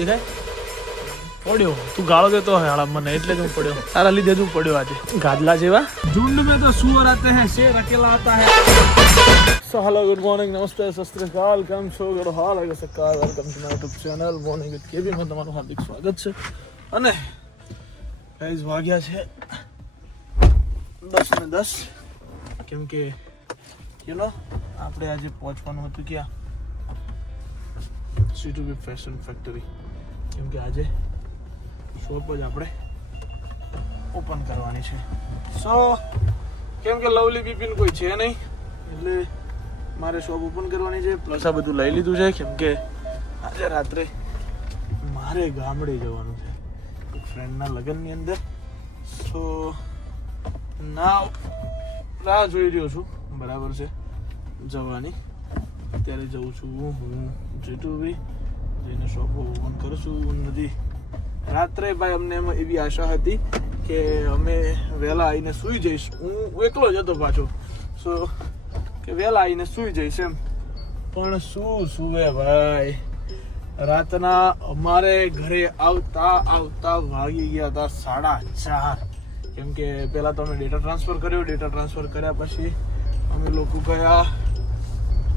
દેખાય પડ્યો તું ગાળો દેતો હે હાલા મને એટલે જ હું પડ્યો તારા લીધે જ હું પડ્યો આજે ગાદલા જેવા ઝુંડ में तो सुअर आते हैं शेर अकेला आता है सो हेलो गुड मॉर्निंग नमस्ते सत श्री अकाल કેમ છો ગડો હાલ આગળ સકાર welcome to my YouTube channel morning with K B માં તમારું હાર્દિક સ્વાગત છે અને ગાઈઝ વાગ્યા છે 10:10 કેમ કે યુ નો આપણે આજે પહોંચવાનું હતું ક્યાં C2B ફેશન ફેક્ટરી કેમ કે આજે શોપ જ આપણે ઓપન કરવાની છે સો કેમ કે લવલી બિપિન કોઈ છે નહીં એટલે મારે શોપ ઓપન કરવાની છે પ્લસ આ બધું લઈ લીધું છે કેમ કે આજે રાત્રે મારે ગામડે જવાનું છે એક ફ્રેન્ડના લગ્નની અંદર સો નાવ રાહ જોઈ રહ્યો છું બરાબર છે જવાની અત્યારે જઉં છું હું C2B જઈને શોપ ઓપન કરું છું નથી રાત્રે ભાઈ અમને એવી આશા હતી કે અમે વહેલા આવીને સૂઈ જઈશ હું એકલો જ હતો પાછો સો કે વહેલા આવીને સૂઈ જઈશ એમ પણ શું સુવે ભાઈ રાતના અમારે ઘરે આવતા વાગી ગયા હતા 4:30 કેમ કે પહેલાં તો અમે ડેટા ટ્રાન્સફર કર્યા પછી અમે લોકો ગયા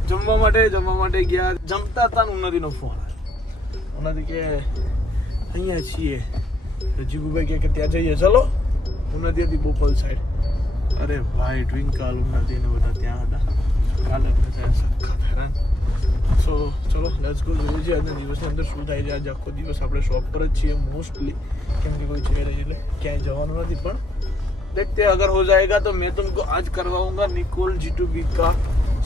જમવા માટે ગયા જમતા હતા ઉન્નતિનો ફોન ઉન્નતિ કે અહીંયા છીએ જીગુભાઈ કે ત્યાં જઈએ ચલો ઉન્નતિ હતી બોપલ સાઈડ અરે ભાઈ ટ્વિંકલ ઉન્નતિ ને બધા ત્યાં હતા કાલે આપણે ત્યાં સખત હેરાન સો ચલો લેટ્સ ગો જોઈએ છે આજના દિવસની અંદર શું થાય છે આજે આખો દિવસ આપણે શોપ પર જ છીએ મોસ્ટલી કેમ કે કોઈ છે નહીં એટલે ક્યાંય જવાનું નથી પણ देखते अगर हो जाएगा तो मैं तुमको आज करवाऊंगा निकोल G2B का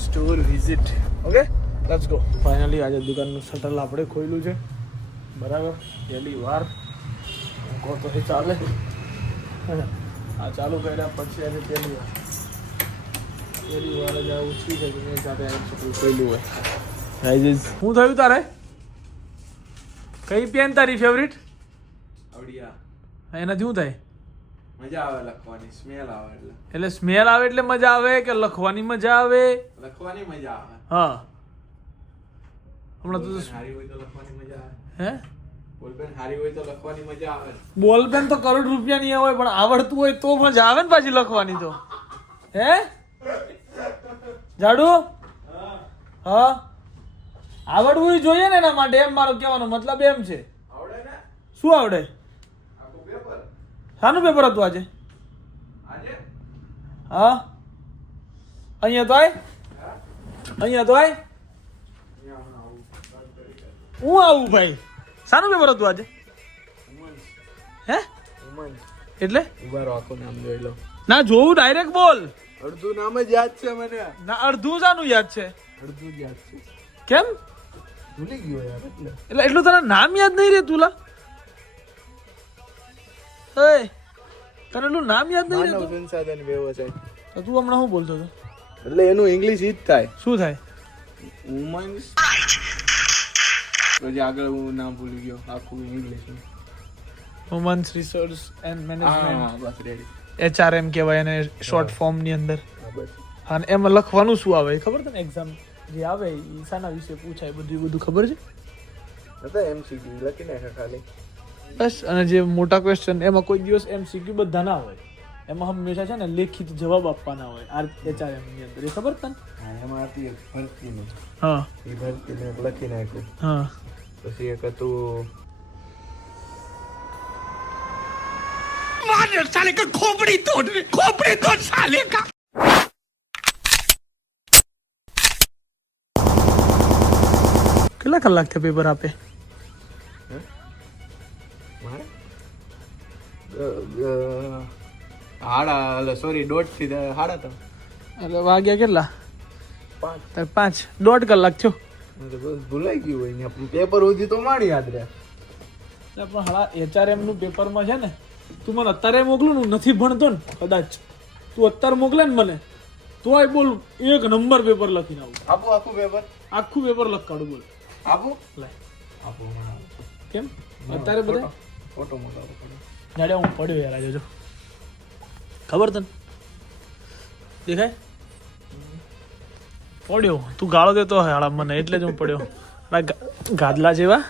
store visit okay let's go finally आज दुकानનું શટર આપણે ખોલ્યું છે બરાબર પહેલી વાર કહો તો એ ચાલે આ ચાલુ કર્યા પછી આજે પહેલી વાર જ આવું છે કે મેં સાથે શટર ખોલ્યું હોય ગાઈઝ શું થયું તારે કઈ પેન તારી ફેવરિટ આવડિયા એનાથી શું થાય મજા આવે લખવાની સ્મેલ આવે એટલે સ્મેલ આવે એટલે મજા આવે કે લખવાની મજા આવે લખવાની મજા આવે હા હમણાં તો હારી હોય તો લખવાની મજા આવે હે બોલપેન હારી હોય તો લખવાની મજા આવે બોલપેન તો કરોડ રૂપિયાની હોય પણ આવડતું હોય તો મજા આવે ને પાછી લખવાની તો હે જાડુ હા આવડવું જોઈએ ને એના માટે એમ મારો કહેવાનો મતલબ એમ છે આવડે ને શું આવડે આખું પેપર શાનું પેપર હતું આજે હા અહીંયા તો આય હું આવું ભાઈ શાનું પેપર હતું આજે હે એટલે ઉભારો આખું નામ જોઈ લો ના જોવું ડાયરેક્ટ બોલ અડધું નામ જ યાદ છે મને ના અડધું શાનું યાદ છે અડધું જ યાદ છે કેમ ભૂલી ગયો યાર એટલે એટલું તારા નામ યાદ નહીં રે તુલા હે તને એટલું નામ યાદ નહીં માનવ રહેતું સંસાધન વ્યવસાય તો તું હમણાં શું બોલતો હતો એટલે એનું ઇંગ્લિશ ઈ જ થાય શું થાય વુમન્સ પછી આગળ હું નામ ભૂલી ગયો આખું English women's resource and management હા બસ રેડી HRM કહેવાય એને શોર્ટ ફોર્મ ની અંદર બસ અને એમાં લખવાનું શું આવે ખબર તને એક્ઝામ જે આવે એ શાના વિશે પૂછાય બધું ખબર છે તો MCQ લખી નાખે ખાલી બસ અને જે મોટા ક્વેશ્ચન એમાં કોઈ દિવસ MCQ બધા ના હોય એમાં હંમેશા છે ને લેખિત જવાબ આપવાના હોય HRM ની અંદર એ ખબર તને હા એમાં હતી એક ભરતીનું હા એ ભરતીને લખી નાખ્યું હા પછી એક હતું साले का खोपड़ी तोड़ साले का કેટલા કલાક થયા પેપર આપે દોઢ થી 3:30 એટલે વાગ્યા કેટલા 5 5 કલાક થયો બસ ભૂલાઈ ગયું હોય અહીંયા પેપર સુધી તો મારી યાદ રહ્યા પણ હાલા HRM નું પેપરમાં છે ને તું મને અત્યારે મોકલું ને નથી ભણતો ને કદાચ તું અત્યારે મોકલે ને મને તો આ બોલ એક નંબર પેપર લખીને આવું આખું પેપર આખું પેપર લખ કાઢું બોલ આપું લે આપું કેમ અત્યારે બધા ફોટો મોકલો જાડે હું પડ્યો યાર આજે જો ખબર તને દેખાય પડ્યો તું ગાળો દેતો હે હાલા મને એટલે જ હું પડ્યો ગાદલા જેવા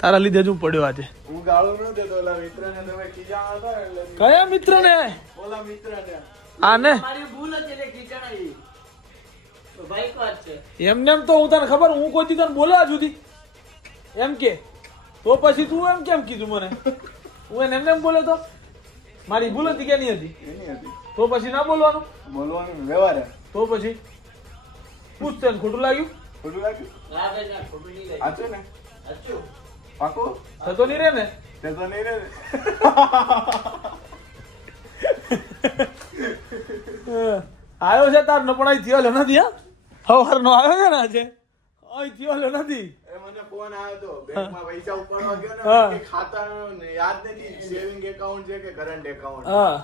તારા લીધે જ હું પડ્યો આજે. હું ગાળો ન દેતો ઓલા મિત્રને, તમે ખીજાણા હતા એટલે કયા મિત્ર ને? ઓલા મિત્રને. આ ને મારી ભૂલ હતી એટલે ખીચાણાઈ. તો ભાઈ વાત છે. એમને એમ તો હું તને ખબર, હું કોઈ દી તને બોલ્યા સુધી એમ કે તો પછી તું એમ કેમ કીધું મને? હું એને એમને એમ બોલ્યો તો મારી ભૂલ હતી કે નહીં હતી? એની હતી. તો પછી ના બોલવાનું? બોલવાનું વ્યવહાર. તો પછી પૂછતે ને ખોટું લાગ્યું? ખોટું લાગ્યું? ના ભાઈ ના, ખોટું નહીં લાગ્યું. સાચું ને? સાચું. પાકું? થતો નહીં રે ને? તે તો નહીં રે ને. આવ્યો છે તાર ન પણ અહીં થયો નથી. હા સવારનો આવ્યો છે ને આજે અહીં થયો નથી. એ મને ફોન આવ્યો તો બેંકમાં પૈસા ઉપાડવા ગયો ને, હા. કે ખાતાનું યાદ નથી, સેવિંગ એકાઉન્ટ છે કે કરંટ એકાઉન્ટ. હા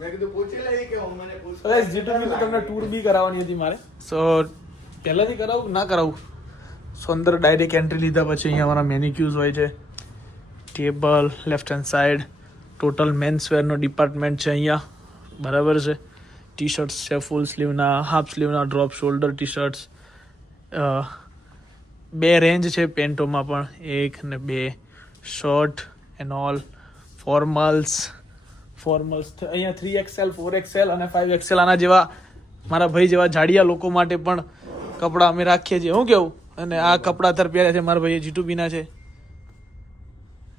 મેં કીધું પૂછી લઈ કે હું મને પૂછ. અરે જીટુબી તમને ટૂર બી કરાવવાની હતી મારે. સો પહેલાથી કરાવું ના કરાવું? સો અંદર ડાયરેક્ટ એન્ટ્રી લીધા પછી અહીંયા અમારા મેનિક્યુઝ હોય છે, table left hand side, total મેન્સવેરનો ડિપાર્ટમેન્ટ છે અહીંયા, બરાબર છે. ટી શર્ટ્સ છે ફૂલ સ્લીવના, હાફ સ્લીવના, drop shoulder T shirts, 2 range છે પેન્ટોમાં પણ, 1 ને 2, શર્ટ એન્ડ ઓલ, ફોર્મલ્સ અહીંયા 3XL 4XL અને 5XL આના જેવા મારા ભાઈ જેવા જાડિયા લોકો માટે પણ કપડાં અમે રાખીએ છીએ. હું કેવું? અને આ કપડાં અત્યારે પહેર્યા છે મારા ભાઈએ જીટુબીના છે.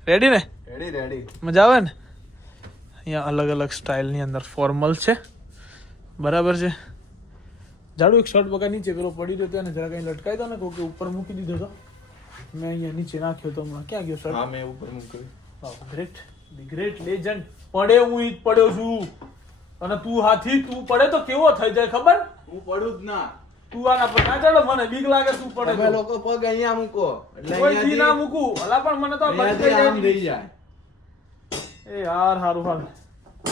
રેડી ને? રેડી. મજા આવે ને? અહીંયા અલગ અલગ સ્ટાઇલની અંદર ફોર્મલ છે, બરાબર છે. જાડું એક શર્ટ બગા નીચે પેલો પડી રહ્યો હતો અને જરા કંઈ લટકાઈ દો ને, કોઈ ઉપર મૂકી દીધો હતો મેં, અહીંયા નીચે નાખ્યો તો હમણાં. ક્યાં ગયો શર્ટ? હા મેં ઉપર મૂક્યું. Great, the great legend. પડે હું ઈ જ પડ્યો છું અને તું હાથી, તું પડે તો કેવો થઈ જાય ખબર? હું પડું જ ના. તું આના પર ના ચડો, મને બીક લાગે તું પડે તમે તો. લોકો પગ અહીંયા મૂકો એટલે કોઈ દી ના અહીંયાથી મૂકું અલા, પણ મને તો અહીંયાથી આમ થઈ જાય. એ યાર હારું હાલ.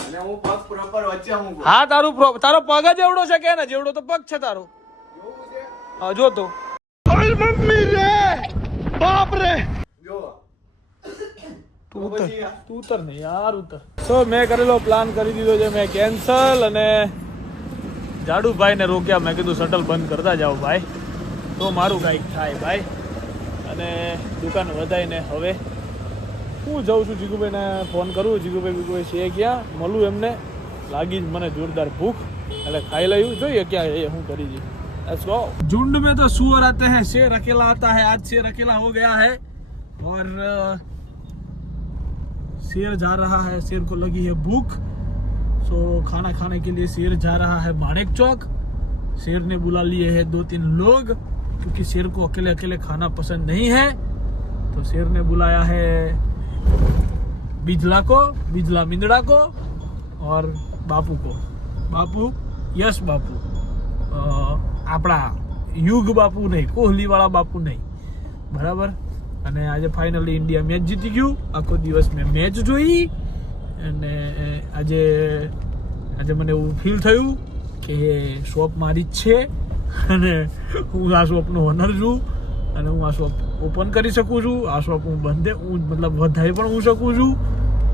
અને હું પગ પ્રોપર વચ્ચે મૂકું. હા તારો પગ જ એવડો છે કે ને જેવડો તો પગ છે તારો. જોવું છે? હા જો તો. જો. તું ઉતર ને યાર, ઉતર. સો મેં કરેલો પ્લાન કરી દીધો છે મેં કેન્સલ, અને જાડુભાઈ ને રોક્યા. મેં કીધું શટલ બંધ કરતા જાઓ ભાઈ, તો મારું કાંઈક થાય ભાઈ. અને દુકાન વધારીને હવે હું જાઉં છું, જીગુભાઈને ફોન કરું. જીગુભાઈ છે ક્યાં, મળું એમને. લાગી જ મને જોરદાર ભૂખ, એટલે ખાઈ લઉં, જોઈએ ક્યાં એ હું કરી દી. Let's go. झुंड में तो सुअर आते हैं, शेर अकेला आता है. आज शेर अकेला हो गया है और शेर जा रहा है, शेर को लगी है भूख, सो खाना खाने के लिए शेर जा रहा है माणिक चौक. शेर ने बुला लिए हैं 2-3 लोग, क्योंकि शेर को अकेले अकेले खाना पसंद नहीं है, तो शेर ने बुलाया है बिजला को, बिजला मिंदड़ा को और बापू को. बापू यश बापू, આપણા યુગ બાપુ નહીં, કોહલી વાળા બાપુ નહીં, બરાબર. અને આજે ફાઇનલી ઇન્ડિયા મેચ જીતી ગયું. આખો દિવસ મેં મેચ જોઈ અને આજે મને એવું ફીલ થયું કે શોપ મારી જ છે અને હું આ શોપનો ઓનર છું અને હું આ શોપ ઓપન કરી શકું છું. આ શોપ હું મતલબ વધારી પણ હું શકું છું.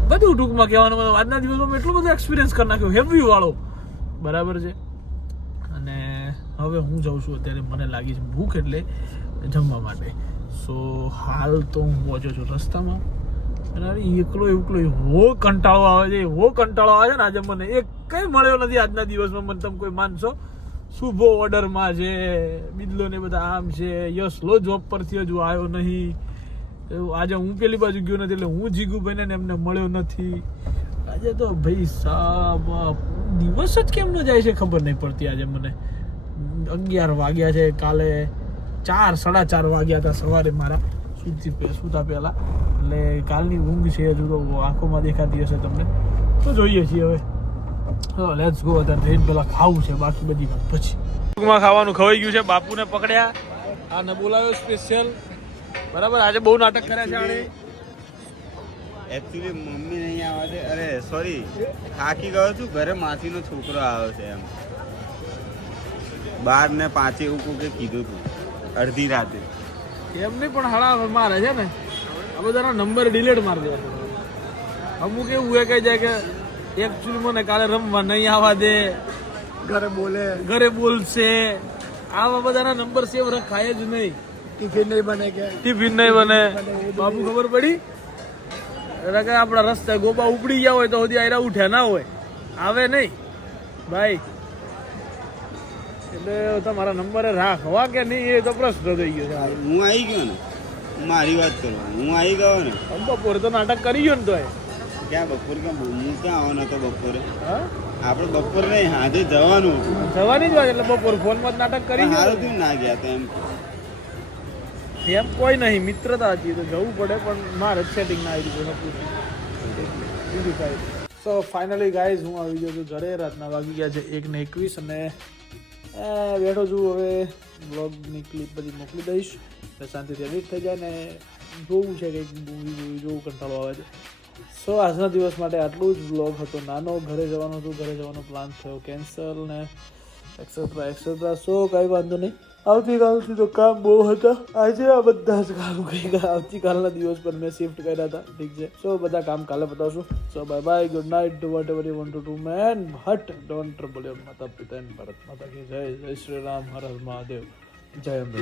બધું ટૂંકમાં કહેવાનું મતલબ આજના દિવસમાં એટલો બધો એક્સપિરિયન્સ કરી નાખ્યો હેવી વાળો, બરાબર છે. અને હવે હું જાઉં છું, અત્યારે મને લાગી છે ભૂખ એટલે જમવા માટે. સો હાલ તો હું પહોંચ્યો છું રસ્તામાં અને અરે એકલો એવો કંટાળો આવે છે, ને આજે મને એક કંઈ મળ્યો નથી આજના દિવસમાં. મને તમે કોઈ માનશો? શુભો ઓર્ડરમાં છે, બિદલો ને બધા આમ છે, યશલો જોબ પરથી હજુ આવ્યો નહીં. આજે હું પેલી બાજુ ગયો નથી એટલે હું જીગુભાઈને ને એમને મળ્યો નથી. આજે તો ભાઈ સાહેબ દિવસ જ કેમ ન જાય છે ખબર નહીં પડતી. આજે મને 11 વાગ્યા છે, કાલે 4-4:30 વાગ્યા હતા સવારે મારા સુતા પહેલા. એટલે કાલની ઊંઘ છે હજુ તો આંખોમાં દેખાતી હશે તમને, તો જોઈએ છીએ હવે. Let's go. અત્યારે પેલા ખાવું છે, બાકી બધી વાત પછી. ટૂંકમાં ખાવાનું ખવાઈ ગયું છે. બાપુને પકડ્યા, આને બોલાવ્યો સ્પેશિયલ, બરાબર. આજે બહુ નાટક કર્યા છે આણે. એકચ્યુઅલી મમ્મી નહીં આવે છે, અરે સોરી થાકી ગયો છું, ઘરે માસીનો છોકરો આવ્યો છે એમ. 12:05 એવું કોકે કીધું હતું અડધી રાતે. એમની પણ હળા મારે છે ને, આ બધાના નંબર ડિલીટ મારી દેવા. અમુક એવું એ કહી જાય કે એકચ્યુઅલી મને કાલે રમવા નહીં આવવા દે, ઘરે બોલશે, આવા બધાના નંબર સેવ રખાય જ નહીં. ટિફિન નહીં બને કે ટિફિન નહીં બને બાપુ ખબર પડી એટલે કે આપણા રસ્તે ગોપા ઉપડી ગયા હોય તો સુધી આયરા ઉઠ્યા ના હોય આવે નહીં ભાઈ એટલે તમારા નંબરે રાખવા કે નહીં એ તો પ્રશ્ન થઈ ગયો છે હું આવી ગયો ને મારી વાત કરવા હું આવી ગયો ને બપોરે તો નાટક કરી ગયો ને તો ક્યાં બપોરે ક્યાં હું ક્યાં આવવાનો હતો બપોરે હા આપણે બપોરે નહીં હાથે જવાનું જવાની જ વાત એટલે બપોર ફોનમાં જ નાટક કરી ગયો સારું થયું ના ગયા તો એમ કોઈ નહીં મિત્રતા હતી તો જવું પડે પણ મારે જ સેટિંગ ના આવી ગયું બીજું કાંઈ સો ફાઇનલી ગાઈઝ હું આવી ગયો છું ઘરે રાતના વાગી ગયા છે 1:21 અને બેઠો છું હવે બ્લોગની ક્લિપ બધી મોકલી દઈશ એટલે શાંતિથી એડિટ થઈ જાય ને જોવું છે કંઈક મૂવી જોવું કંટાળો આવે છે સો આજના દિવસ માટે આટલું જ બ્લોગ હતો નાનો ઘરે જવાનો હતો ઘરે જવાનો પ્લાન થયો કેન્સલ ને એક્સેટ્રા સો કાંઈ વાંધો નહીં આવતીકાલથી તો કામ બહુ હતા આજે આ બધા જ કામ કંઈક આવતીકાલના દિવસ પર મેં શિફ્ટ કર્યા હતા ઠીક છે સો બધા કામ કાલે બતાવશું so bye bye good night to whatever you want to do man but don't trouble your માતા પિતા એન્ડ ભારત માતા કી જય જય શ્રી રામ હર હર મહાદેવ જય અંબે